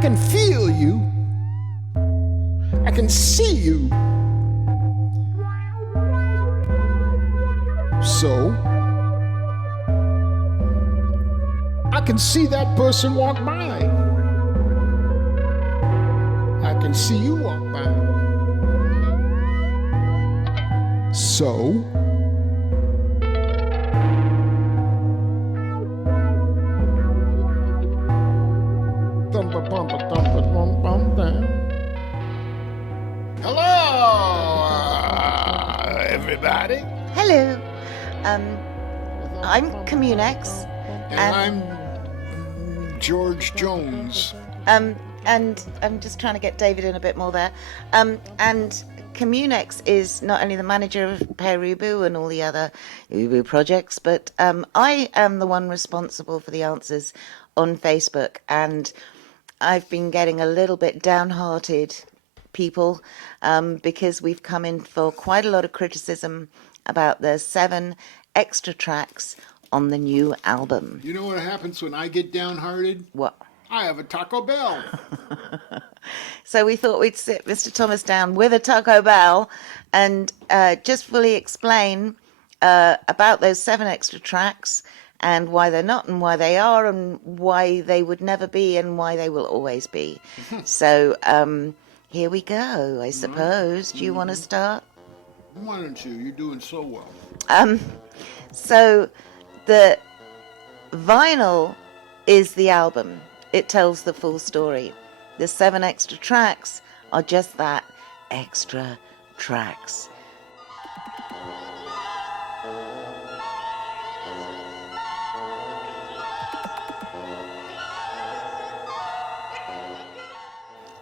can feel you. I can see you. So, I can see that person walk by. I can see you walk by. So, hello, everybody. Hello. I'm Communex. And I'm George Jones. And I'm just trying to get David in a bit more there. And Communex is not only the manager of Pere Ubu and all the other Ubu projects, but I am the one responsible for the answers on Facebook. And I've been getting a little bit downhearted, people, because we've come in for quite a lot of criticism about the 7 extra tracks on the new album. You know what happens when I get downhearted? What? I have a Taco Bell. So we thought we'd sit Mr. Thomas down with a Taco Bell and just fully explain about those 7 extra tracks and why they're not and why they are and why they would never be and why they will always be. So here we go, I suppose. Do you want to start? Why don't you? You're doing so well. So the vinyl is the album. It tells the full story. The 7 extra tracks are just that, extra tracks.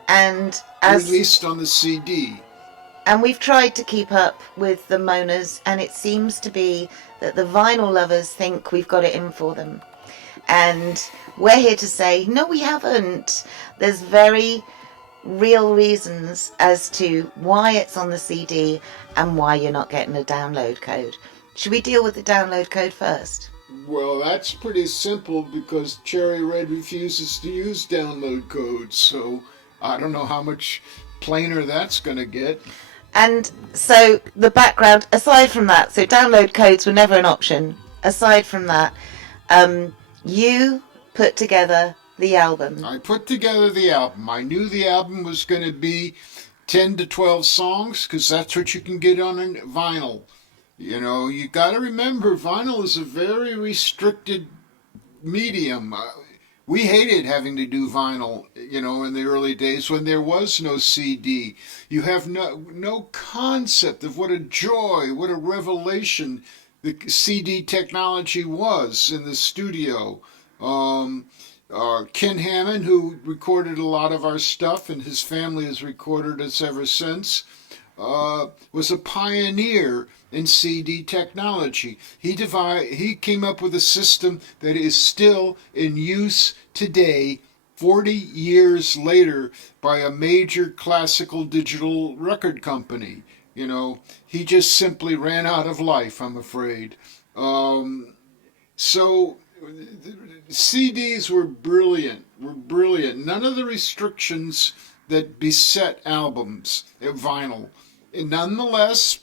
And as released on the CD. And we've tried to keep up with the moaners, and it seems to be that the vinyl lovers think we've got it in for them. And we're here to say, no, we haven't. There's very real reasons as to why it's on the CD and why you're not getting a download code. Should we deal with the download code first? Well, that's pretty simple because Cherry Red refuses to use download codes, so I don't know how much plainer that's going to get. And so the background, aside from that, so download codes were never an option. Aside from that, you put together the album. I put together the album. I knew the album was going to be 10 to 12 songs because that's what you can get on a vinyl. You know, you got to remember, vinyl is a very restricted medium. We hated having to do vinyl, you know, in the early days when there was no CD. You have no concept of what a joy, what a revelation the CD technology was in the studio. Ken Hammond, who recorded a lot of our stuff, and his family has recorded us ever since, was a pioneer in CD technology. He came up with a system that is still in use today, 40 years later, by a major classical digital record company. You know, he just simply ran out of life, I'm afraid. So CDs were brilliant. None of the restrictions that beset albums, vinyl. And nonetheless,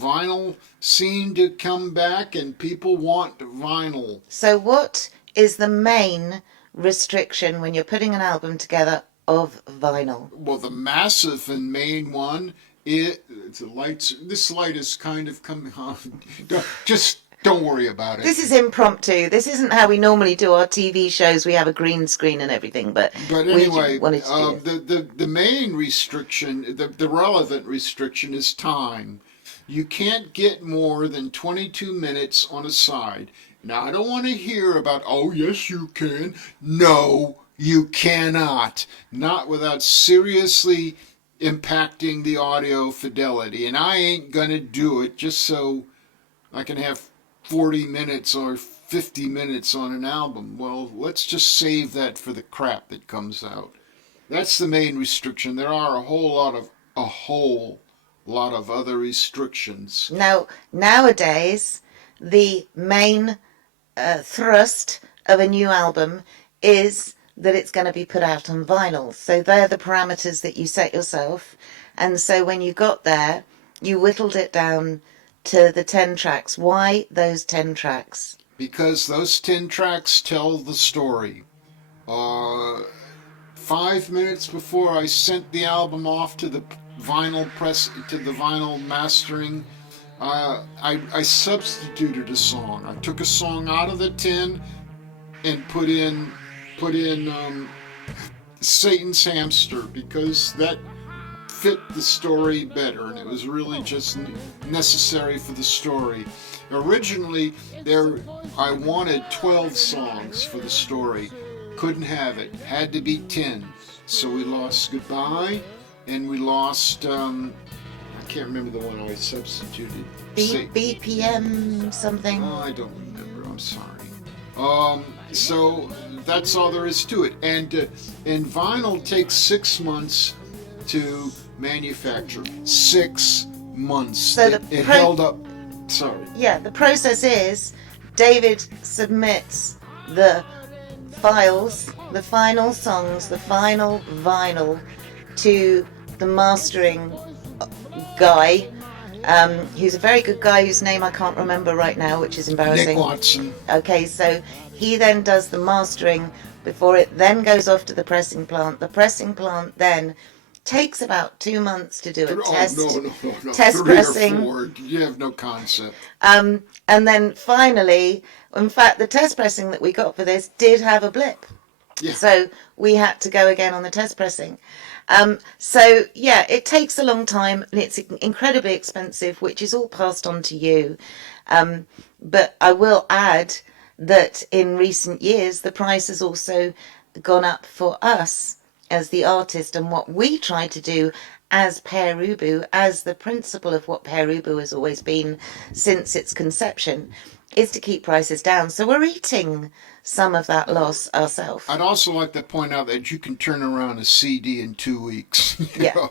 vinyl seemed to come back and people want vinyl. So what is the main restriction when you're putting an album together of vinyl? Well, the massive and main one is the lights. This light is kind of coming on. Just don't worry about it. This is impromptu. This isn't how we normally do our TV shows. We have a green screen and everything, but anyway, we wanted to do the main restriction, the relevant restriction is time. You can't get more than 22 minutes on a side. Now, I don't want to hear about, oh, yes, you can. No, you cannot. Not without seriously impacting the audio fidelity. And I ain't going to do it just so I can have 40 minutes or 50 minutes on an album. Well, let's just save that for the crap that comes out. That's the main restriction. There are a whole lot of other restrictions. Now, nowadays, the main thrust of a new album is that it's going to be put out on vinyl. So they're the parameters that you set yourself. And so when you got there, you whittled it down to the 10 tracks. Why those 10 tracks? Because those 10 tracks tell the story. 5 minutes before I sent the album off to the vinyl press, to the vinyl mastering, I substituted a song. I took a song out of the 10 and put in Satan's Hamster, because that fit the story better, and it was really just necessary for the story. Originally, I wanted 12 songs for the story. Couldn't have it. Had to be 10. So we lost Goodbye, and we lost, I can't remember the one I substituted. BPM something? Oh, I don't remember. I'm sorry. So that's all there is to it. And vinyl takes 6 months to manufacture. 6 months. So it held up. Sorry. Yeah, the process is David submits the files, the final songs, the final vinyl to the mastering guy. He's a very good guy whose name I can't remember right now, which is embarrassing. Nick Watson. Okay, so he then does the mastering before it then goes off to the pressing plant. The pressing plant then takes about 2 months to do a test. No. Test 3 pressing. or 4. You have no concept. And then finally, in fact, the test pressing that we got for this did have a blip. Yeah. So we had to go again on the test pressing. So yeah, it takes a long time and it's incredibly expensive, which is all passed on to you. But I will add that in recent years, the price has also gone up for us as the artist, and what we try to do as Pere Ubu, as the principle of what Pere Ubu has always been since its conception, is to keep prices down. So we're eating some of that loss ourselves. I'd also like to point out that you can turn around a CD in 2 weeks. Yeah.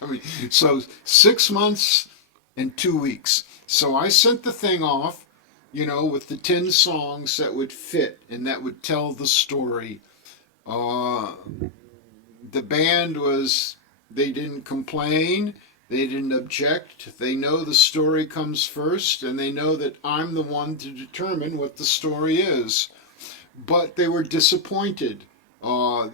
I mean, so 6 months and 2 weeks. So I sent the thing off, with the 10 songs that would fit and that would tell the story. The band they didn't complain. They didn't object. They know the story comes first, and they know that I'm the one to determine what the story is. But they were disappointed. I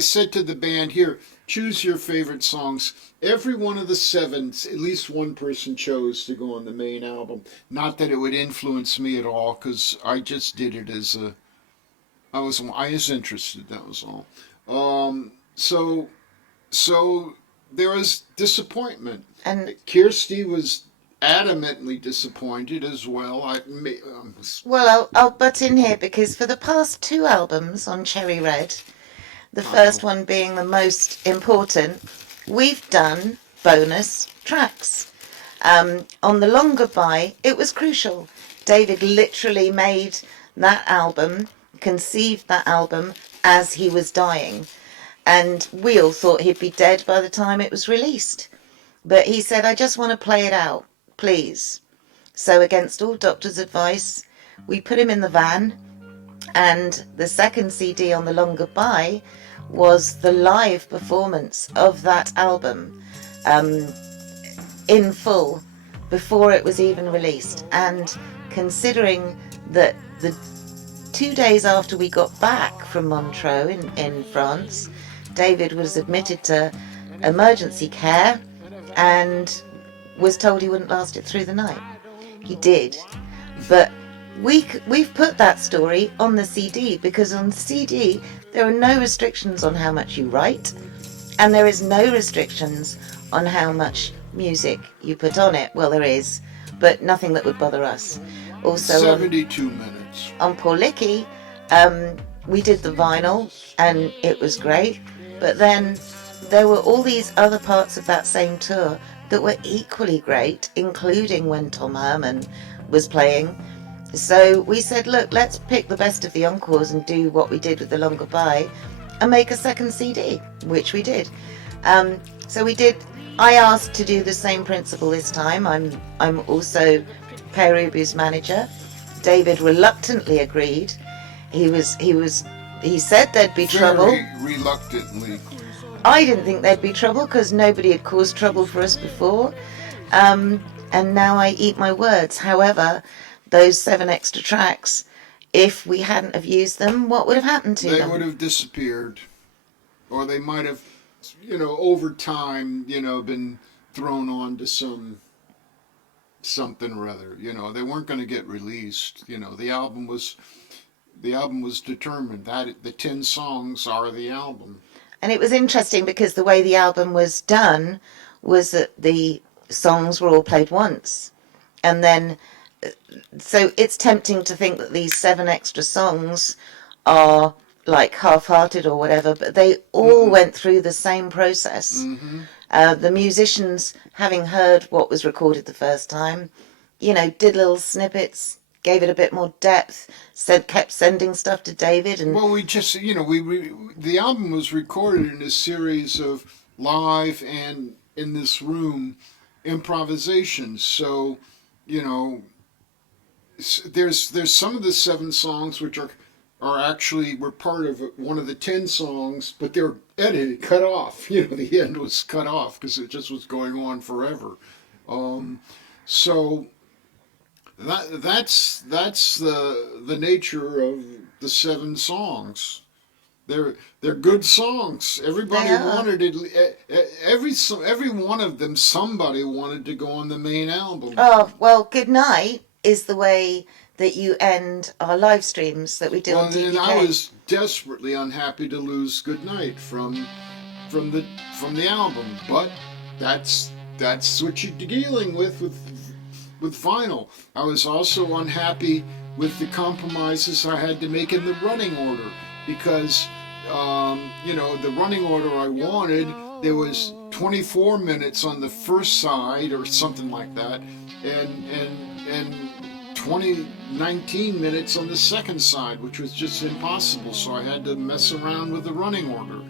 said to the band, here, choose your favorite songs. Every one of the 7, at least one person chose to go on the main album. Not that it would influence me at all, because I just did it as I was interested, that was all. So there was disappointment. And Kirsty was adamantly disappointed as well. well, I'll butt in here because for the past 2 albums on Cherry Red, the first one being the most important, we've done bonus tracks. On the Long Goodbye, it was crucial. David literally made that album, conceived that album as he was dying. And we all thought he'd be dead by the time it was released. But he said, I just want to play it out, please. So against all doctor's advice, we put him in the van. And the second CD on the Long Goodbye was the live performance of that album in full before it was even released. And considering that the 2 days after we got back from Montreux in France, David was admitted to emergency care and was told he wouldn't last it through the night. He did. But we've put that story on the CD because on the CD there are no restrictions on how much you write, and there is no restrictions on how much music you put on it. Well, there is, but nothing that would bother us. Also, 72 minutes. On Poor Licky, we did the vinyl and it was great, but then there were all these other parts of that same tour that were equally great, including when Tom Herman was playing. So we said, look, let's pick the best of the encores and do what we did with the Long Goodbye and make a second CD, which we did. So we did. I asked to do the same principle this time. I'm also Pere Ubu's manager. David reluctantly agreed. he said there'd be trouble. Very reluctantly. I didn't think there'd be trouble because nobody had caused trouble for us before. And now I eat my words. However, those 7 extra tracks, if we hadn't have used them, what would have happened to They them? would have disappeared, or they might have, over time, been thrown on to something or other. They weren't going to get released. The album was determined that the 10 songs are the album. And it was interesting because the way the album was done was that the songs were all played once. And then, so it's tempting to think that these 7 extra songs are like half-hearted or whatever, but they all went through the same process. The musicians, having heard what was recorded the first time, did little snippets, gave it a bit more depth, kept sending stuff to David, and Well, we just, the album was recorded in a series of live and in this room improvisations. So, there's some of the 7 songs which were part of one of the 10 songs, but they're edited, cut off. The end was cut off because it just was going on forever. So that's the nature of the 7 songs. They're good songs. Everybody wanted it. Every one of them, somebody wanted to go on the main album. oh, well, Good Night is the way that you end our live streams that we do on DVK. And I was desperately unhappy to lose Goodnight from the album, but that's what you're dealing with vinyl. I was also unhappy with the compromises I had to make in the running order because the running order I wanted, there was 24 minutes on the first side or something like that, and 19 minutes on the second side, which was just impossible. So I had to mess around with the running order,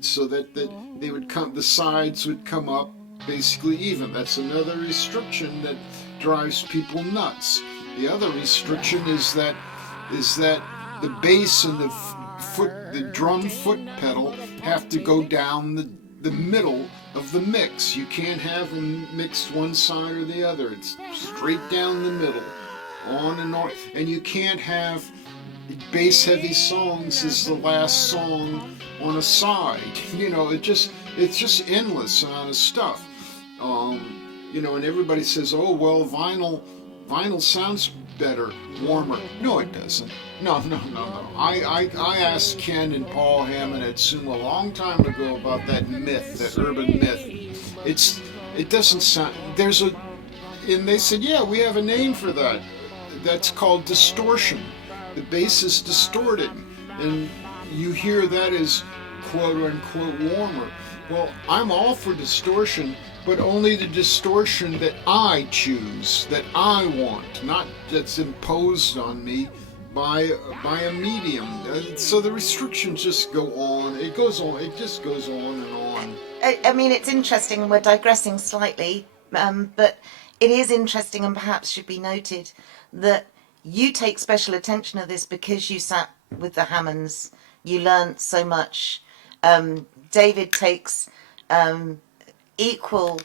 so that they would come, the sides would come up basically even. That's another restriction that drives people nuts. The other restriction is that the bass and the drum foot pedal have to go down the middle of the mix. You can't have them mixed one side or the other. It's straight down the middle, on and on. And you can't have bass-heavy songs as the last song on a side. It's just endless amount of stuff. And everybody says, "Oh well, vinyl sounds better, warmer." No, it doesn't. No. I asked Ken and Paul Hammond at Sumo a long time ago about that myth, that urban myth. It doesn't sound. And they said, yeah, we have a name for that. That's called distortion. The bass is distorted, and you hear that as quote unquote warmer. Well, I'm all for distortion, but only the distortion that I choose, that I want, not that's imposed on me by a medium. So the restrictions just go on. It goes on. It just goes on and on. I mean, it's interesting, and we're digressing slightly, but it is interesting and perhaps should be noted that you take special attention to this because you sat with the Hammonds. You learnt so much. David takes equal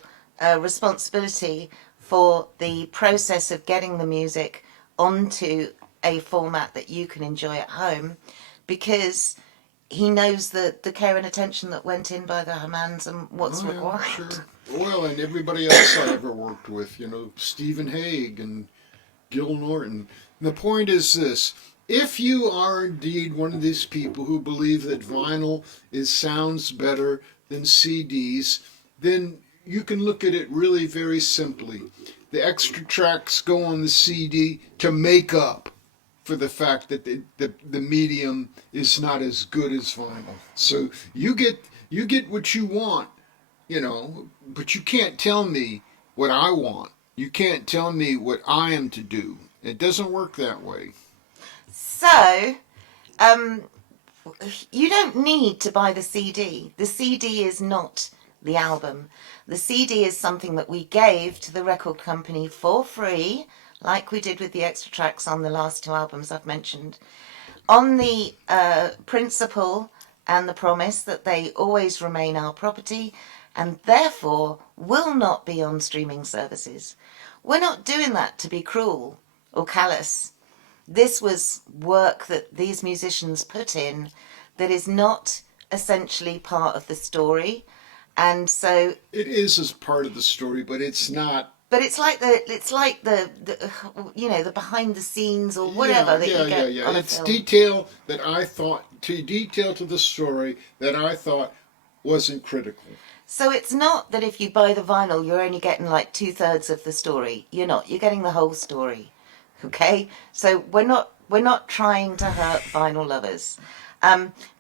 responsibility for the process of getting the music onto a format that you can enjoy at home, because he knows the care and attention that went in by the Hammonds and what's required. Sure. Well, and everybody else I ever worked with, Stephen Haig and Gil Norton. The point is this: if you are indeed one of these people who believe that vinyl sounds better than CDs, then you can look at it really very simply. The extra tracks go on the CD to make up for the fact that the medium is not as good as vinyl. So you get what you want, but you can't tell me what I want. You can't tell me what I am to do. It doesn't work that way. So, you don't need to buy the CD. The CD is not the album. The CD is something that we gave to the record company for free, like we did with the extra tracks on the last 2 albums I've mentioned. on the principle and the promise that they always remain our property and therefore will not be on streaming services. We're not doing that to be cruel or callous. This was work that these musicians put in that is not essentially part of the story. And so it is as part of the story, but it's not. But it's like the you know, the behind the scenes or whatever that you get on a it's film. detail that I thought detail to the story that I thought wasn't critical. So it's not that if you buy the vinyl you're only getting like 2/3 of the story. You're not. You're getting the whole story. Okay? So we're not trying to hurt vinyl lovers.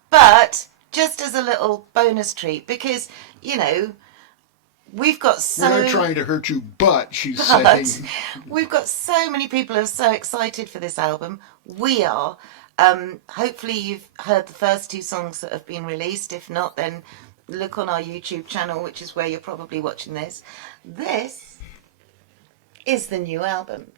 But just as a little bonus treat, because, you know, we've got so... We're not trying to hurt you, but she's But saying... we've got so many people who are so excited for this album. We are. Hopefully you've heard the first 2 songs that have been released. If not, then look on our YouTube channel, which is where you're probably watching this. This is the new album.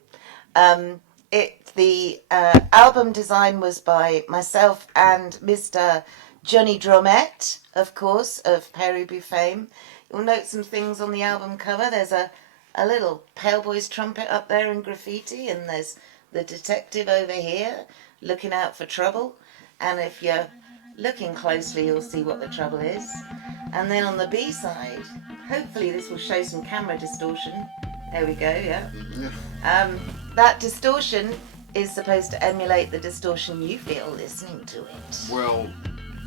The album design was by myself and Mr. Johnny Dromette, of course, of Pere Ubu fame. You'll note some things on the album cover. There's a little Pale Boy's trumpet up there in graffiti, and there's the detective over here looking out for trouble. And if you're looking closely, you'll see what the trouble is. And then on the B side, hopefully this will show some camera distortion. There we go, yeah. That distortion is supposed to emulate the distortion you feel listening to it. Well,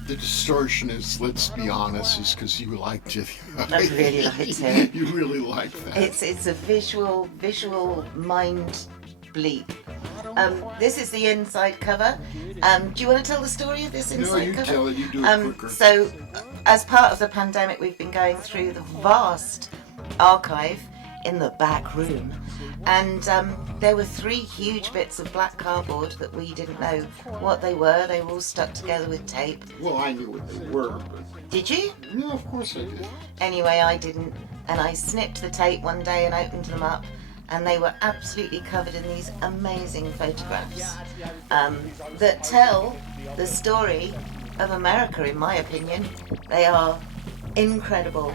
the distortion is, let's be honest, is because you liked it. I really liked it. You really like that. It's a visual mind bleep. This is the inside cover. Do you want to tell the story of this inside cover? No, you tell it. You do it quicker. So, as part of the pandemic, we've been going through the vast archive in the back room, and there were 3 huge bits of black cardboard that we didn't know what they were. They were all stuck together with tape. Well, I knew what they were, but... Did you? No, of course I did. Anyway, I didn't, and I snipped the tape one day and opened them up, and they were absolutely covered in these amazing photographs that tell the story of America, in my opinion. They are incredible.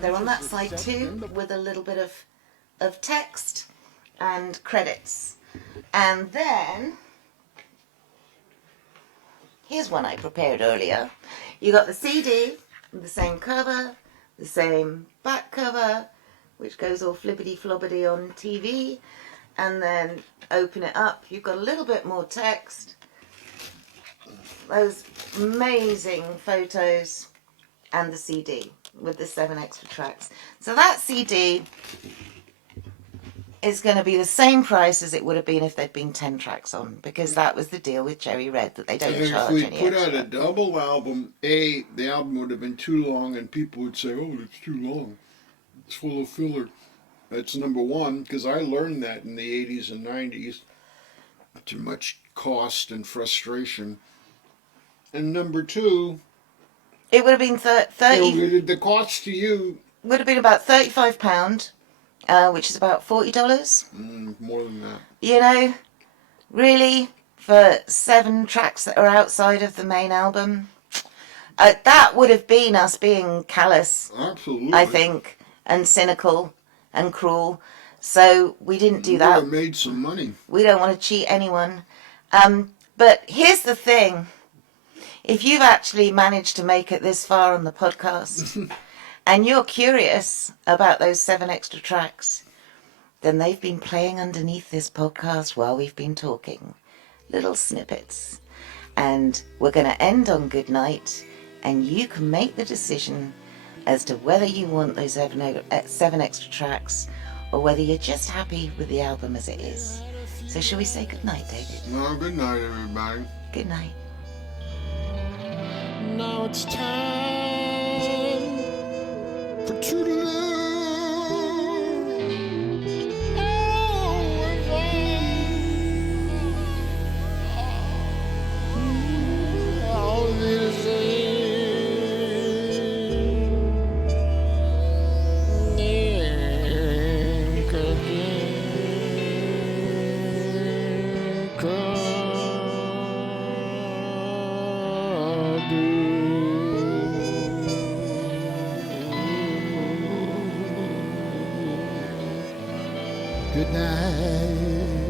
They're on that side too, with a little bit of text and credits. And then, here's one I prepared earlier. You got the CD, the same cover, the same back cover, which goes all flippity-flobbity on TV, and then open it up. You've got a little bit more text, those amazing photos, and the CD with the 7 extra tracks. So that CD is going to be the same price as it would have been if there'd been 10 tracks on, because that was the deal with Cherry Red, that they don't charge any extra. If we put out a double album, the album would have been too long, and people would say, oh, it's too long. It's full of filler. That's number one, because I learned that in the 80s and 90s. Too much cost and frustration. And number two... It would have been 30... The cost to you... would have been about £35, which is about $40. More than that. You know, really, for 7 tracks that are outside of the main album, that would have been us being callous. Absolutely. I think, and cynical and cruel. So we didn't do that. We would have made some money. We don't want to cheat anyone. But here's the thing. If you've actually managed to make it this far on the podcast and you're curious about those 7 extra tracks, then they've been playing underneath this podcast while we've been talking. Little snippets. And we're going to end on good night, and you can make the decision as to whether you want those 7 extra tracks or whether you're just happy with the album as it is. So shall we say good night, David? Well, good night, everybody. Good night. Now it's time for true love. All this is... Come Good night.